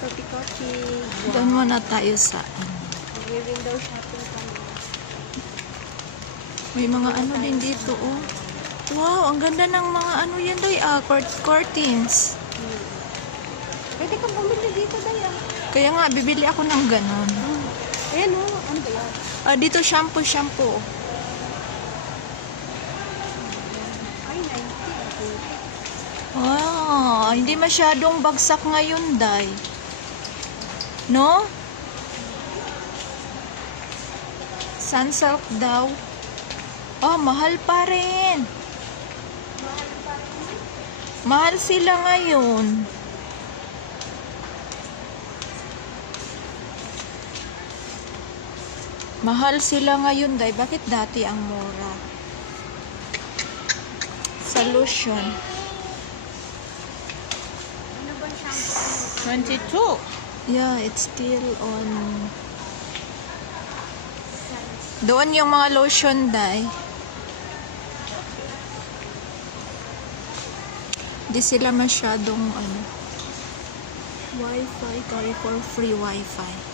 Koti-koti. Doon muna tayo sa Window shopping kami. may mga ano din dito, oh. Wow, ang ganda ng mga ano yan, day, curtains. Pwede kang bumili dito, Daya. Kaya nga, bibili ako ng ganon. Ayan, oh. Ano ba yan? Dito shampoo. Ay, 90. Wow, hindi masyadong bagsak ngayon, day. No? Sunsilk daw. Oh, mahal pa rin. Mahal sila ngayon. Mahal sila ngayon, day. Bakit dati ang mura? Solution. Ano ba shampoo? 22. Yeah, it's still on. Doon yung mga lotion, day. Di sila masyadong ano. Wi-Fi, carry for free Wi-Fi.